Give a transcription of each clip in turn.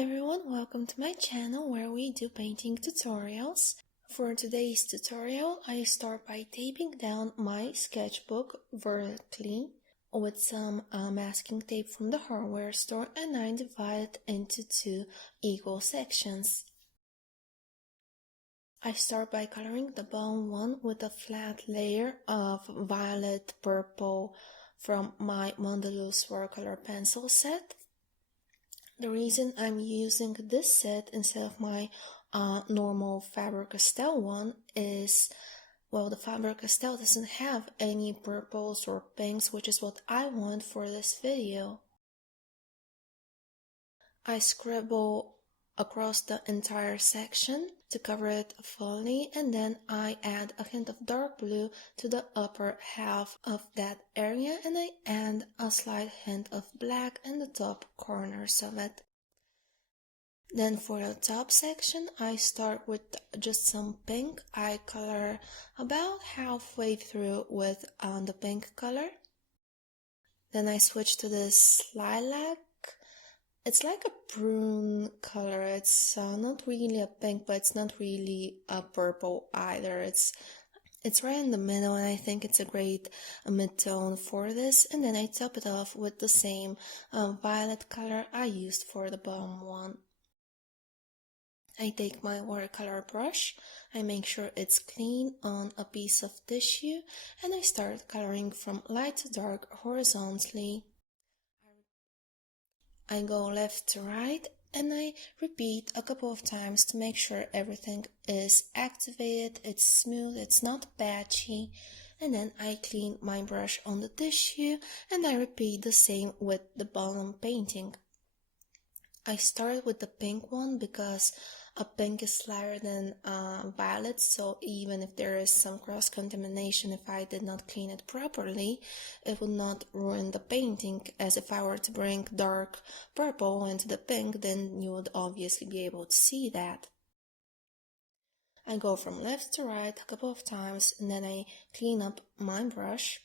everyone, welcome to my channel where we do painting tutorials. For today's tutorial, I start by taping down my sketchbook vertically with some masking tape from the hardware store, and I divide it into two equal sections. I start by coloring the bottom one with a flat layer of violet purple from my Mondeluz watercolor pencil set. The reason I'm using this set instead of my normal Faber-Castell one is, well, the Faber-Castell doesn't have any purples or pinks, which is what I want for this video. I scribble across the entire section to cover it fully, and then I add a hint of dark blue to the upper half of that area, and I add a slight hint of black in the top corners of it. Then for the top section, I start with just some pink. I color about halfway through with the pink color. Then I switch to this lilac. It's like a prune color. It's not really a pink, but it's not really a purple either. It's right in the middle, and I think it's a great mid-tone for this. And then I top it off with the same violet color I used for the bottom one. I take my watercolor brush, I make sure it's clean on a piece of tissue, and I start coloring from light to dark horizontally. I go left to right, and I repeat a couple of times to make sure everything is activated, it's smooth, it's not patchy, and then I clean my brush on the tissue, and I repeat the same with the bottom painting. I start with the pink one because a pink is lighter than violet, so even if there is some cross-contamination, if I did not clean it properly, it would not ruin the painting, as if I were to bring dark purple into the pink, then you would obviously be able to see that. I go from left to right a couple of times, and then I clean up my brush.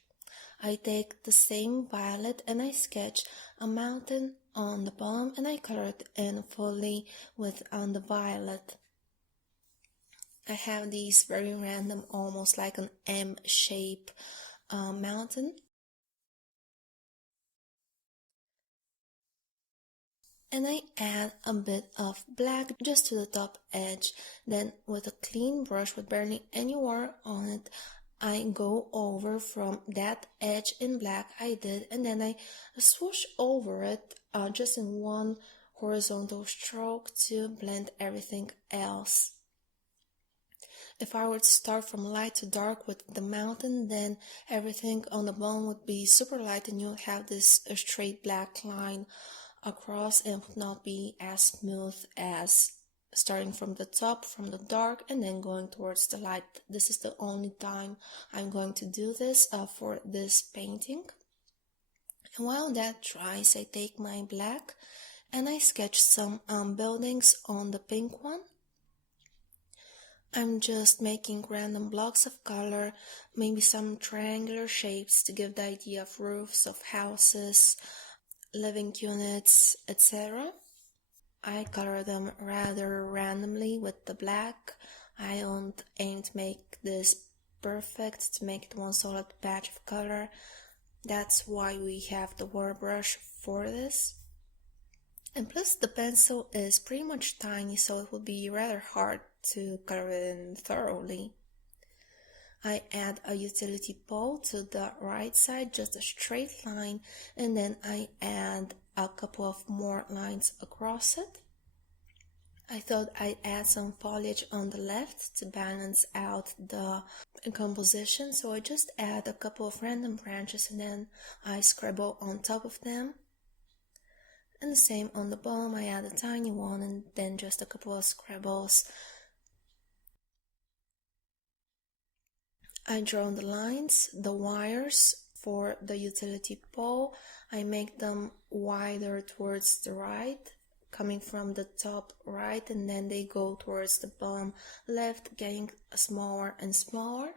I take the same violet and I sketch a mountain on the bottom, and I color it in fully with the violet. I have these very random, almost like an M shape mountain. And I add a bit of black just to the top edge. Then with a clean brush with barely any water on it, I go over from that edge in black I did, and then I swoosh over it just in one horizontal stroke to blend everything else. If I were to start from light to dark with the mountain, then everything on the bottom would be super light, and you would have this straight black line across, and would not be as smooth as starting from the top, from the dark, and then going towards the light. This is the only time I'm going to do this for this painting. And while that dries, I take my black and I sketch some buildings on the pink one. I'm just making random blocks of color, maybe some triangular shapes to give the idea of roofs of houses, living units, etc. I color them rather randomly with the black. I don't aim to make this perfect, to make it one solid patch of color. That's why we have the water brush for this. And plus the pencil is pretty much tiny, so it would be rather hard to color it in thoroughly. I add a utility pole to the right side, just a straight line, and then I add a couple of more lines across it. I thought I'd add some foliage on the left to balance out the composition, so I just add a couple of random branches and then I scribble on top of them. And the same on the bottom, I add a tiny one and then just a couple of scribbles. I draw the lines, the wires for the utility pole. I make them wider towards the right, coming from the top right, and then they go towards the bottom left, getting smaller and smaller.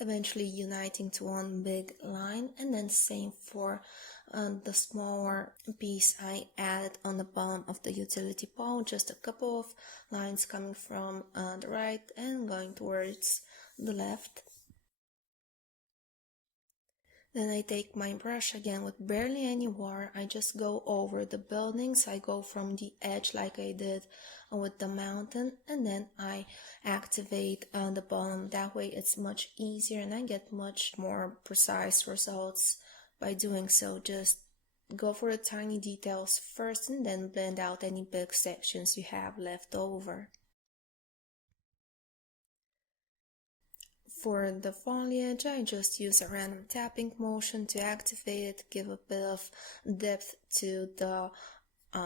eventually uniting to one big line. And then same for the smaller piece I added on the bottom of the utility pole, just a couple of lines coming from the right and going towards the left. Then I take my brush again with barely any water. I just go over the buildings. I go from the edge like I did with the mountain, and then I activate the bottom. That way it's much easier and I get much more precise results by doing so. Just go for the tiny details first and then blend out any big sections you have left over. For the foliage, I just use a random tapping motion to activate it, give a bit of depth to the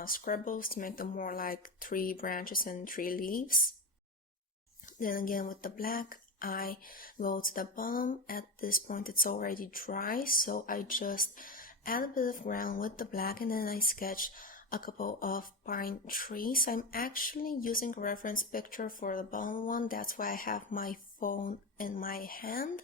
scribbles to make them more like 3 branches and 3 leaves. Then again with the black, I go to the bottom. At this point it's already dry, so I just add a bit of ground with the black and then I sketch a couple of pine trees. I'm actually using a reference picture for the bottom one, that's why I have my phone in my hand.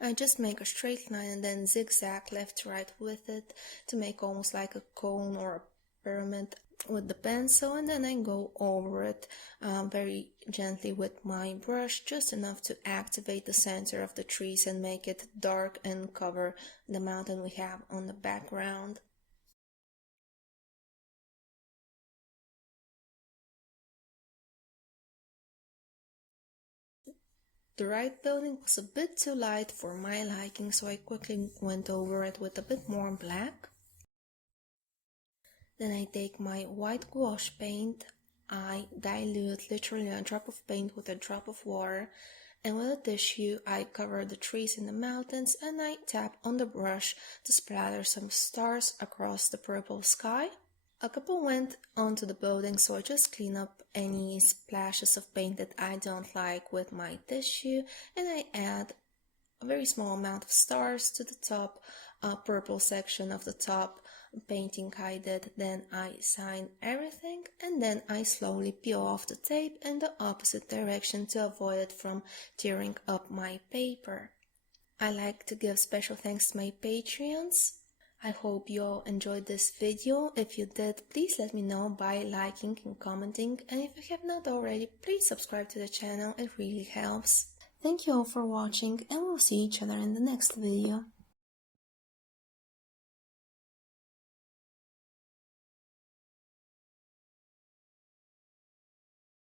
I just make a straight line and then zigzag left to right with it to make almost like a cone or a pyramid with the pencil, and then I go over it very gently with my brush, just enough to activate the center of the trees and make it dark and cover the mountain we have on the background. The right building was a bit too light for my liking, so I quickly went over it with a bit more black. Then I take my white gouache paint, I dilute literally a drop of paint with a drop of water, and with a tissue I cover the trees in the mountains and I tap on the brush to splatter some stars across the purple sky. A couple went onto the building, so I just clean up any splashes of paint that I don't like with my tissue, and I add a very small amount of stars to the top purple section of the top painting I did. Then I sign everything and then I slowly peel off the tape in the opposite direction to avoid it from tearing up my paper. I like to give special thanks to my Patreons. I hope you all enjoyed this video. If you did, please let me know by liking and commenting, and if you have not already, please subscribe to the channel, it really helps. Thank you all for watching, and we'll see each other in the next video.